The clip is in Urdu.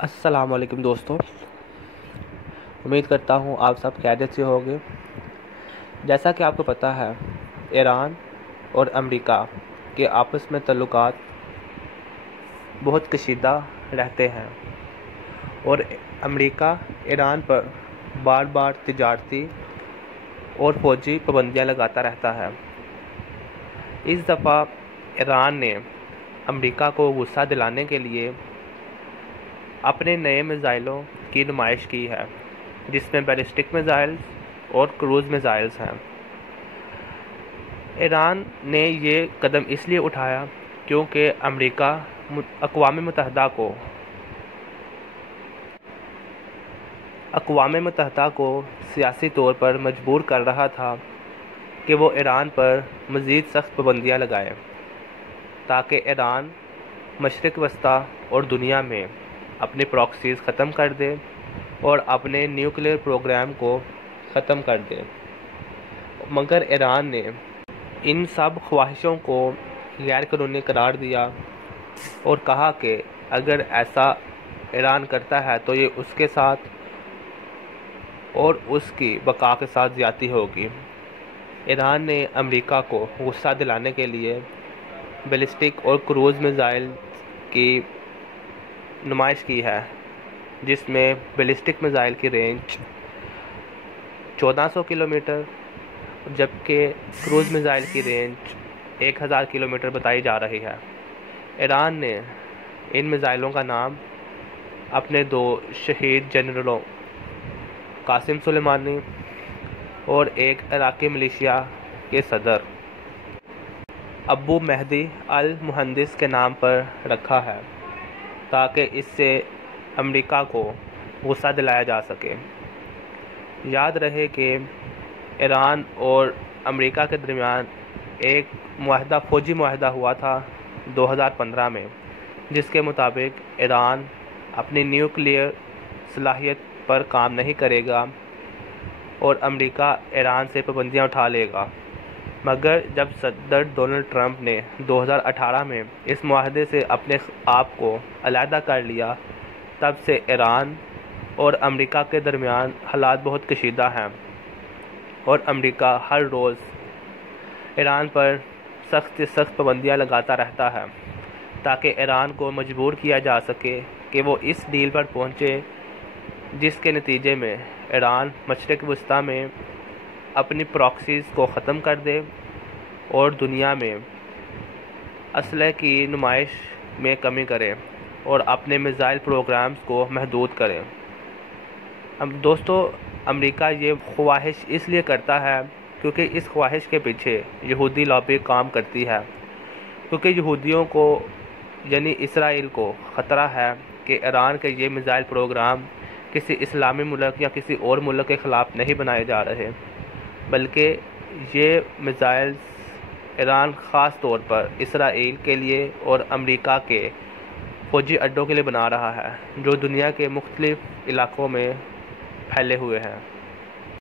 السلام علیکم دوستوں، امید کرتا ہوں آپ سب خیریت سے ہوں گے۔ جیسا کہ آپ کو پتہ ہے، ایران اور امریکہ کے آپس میں تعلقات بہت کشیدہ رہتے ہیں اور امریکہ ایران پر بار بار تجارتی اور فوجی پابندیاں لگاتا رہتا ہے۔ اس دفعہ ایران نے امریکہ کو غصہ دلانے کے لیے اپنے نئے میزائلوں کی نمائش کی ہے، جس میں بیلسٹک میزائلز اور کروز میزائلز ہیں۔ ایران نے یہ قدم اس لیے اٹھایا کیونکہ امریکہ اقوام متحدہ کو سیاسی طور پر مجبور کر رہا تھا کہ وہ ایران پر مزید سخت پابندیاں لگائے تاکہ ایران مشرق وسطیٰ اور دنیا میں اپنی پراکسیز ختم کر دے اور اپنے نیوکلیئر پروگرام کو ختم کر دے، مگر ایران نے ان سب خواہشوں کو غیر قانونی قرار دیا اور کہا کہ اگر ایسا ایران کرتا ہے تو یہ اس کے ساتھ اور اس کی بقا کے ساتھ زیادتی ہوگی۔ ایران نے امریکہ کو غصہ دلانے کے لیے بیلسٹک اور کروز میزائل کی نمائش کی ہے، جس میں بیلسٹک میزائل کی رینج 1400 کلومیٹر جبکہ کروز میزائل کی رینج 1000 کلومیٹر بتائی جا رہی ہے۔ ایران نے ان میزائلوں کا نام اپنے دو شہید جنرلوں قاسم سلیمانی اور ایک عراقی ملیشیا کے صدر ابو مہدی المہندس کے نام پر رکھا ہے تاکہ اس سے امریکہ کو غصہ دلایا جا سکے۔ یاد رہے کہ ایران اور امریکہ کے درمیان ایک فوجی معاہدہ ہوا تھا 2015 میں، جس کے مطابق ایران اپنی نیوکلیئر صلاحیت پر کام نہیں کرے گا اور امریکہ ایران سے پابندیاں اٹھا لے گا، مگر جب صدر ڈونلڈ ٹرمپ نے 2018 میں اس معاہدے سے اپنے آپ کو علیحدہ کر لیا، تب سے ایران اور امریکہ کے درمیان حالات بہت کشیدہ ہیں اور امریکہ ہر روز ایران پر سخت سے سخت پابندیاں لگاتا رہتا ہے تاکہ ایران کو مجبور کیا جا سکے کہ وہ اس ڈیل پر پہنچے جس کے نتیجے میں ایران مشرق وسطیٰ میں اپنی پراکسیز کو ختم کر دے اور دنیا میں اسلحے کی نمائش میں کمی کرے اور اپنے میزائل پروگرامز کو محدود کرے۔ دوستو، امریکہ یہ خواہش اس لیے کرتا ہے کیونکہ اس خواہش کے پیچھے یہودی لابی کام کرتی ہے، کیونکہ یہودیوں کو یعنی اسرائیل کو خطرہ ہے کہ ایران کے یہ میزائل پروگرام کسی اسلامی ملک یا کسی اور ملک کے خلاف نہیں بنائے جا رہے، بلکہ یہ میزائلز ایران خاص طور پر اسرائیل کے لیے اور امریکہ کے فوجی اڈوں کے لیے بنا رہا ہے جو دنیا کے مختلف علاقوں میں پھیلے ہوئے ہیں۔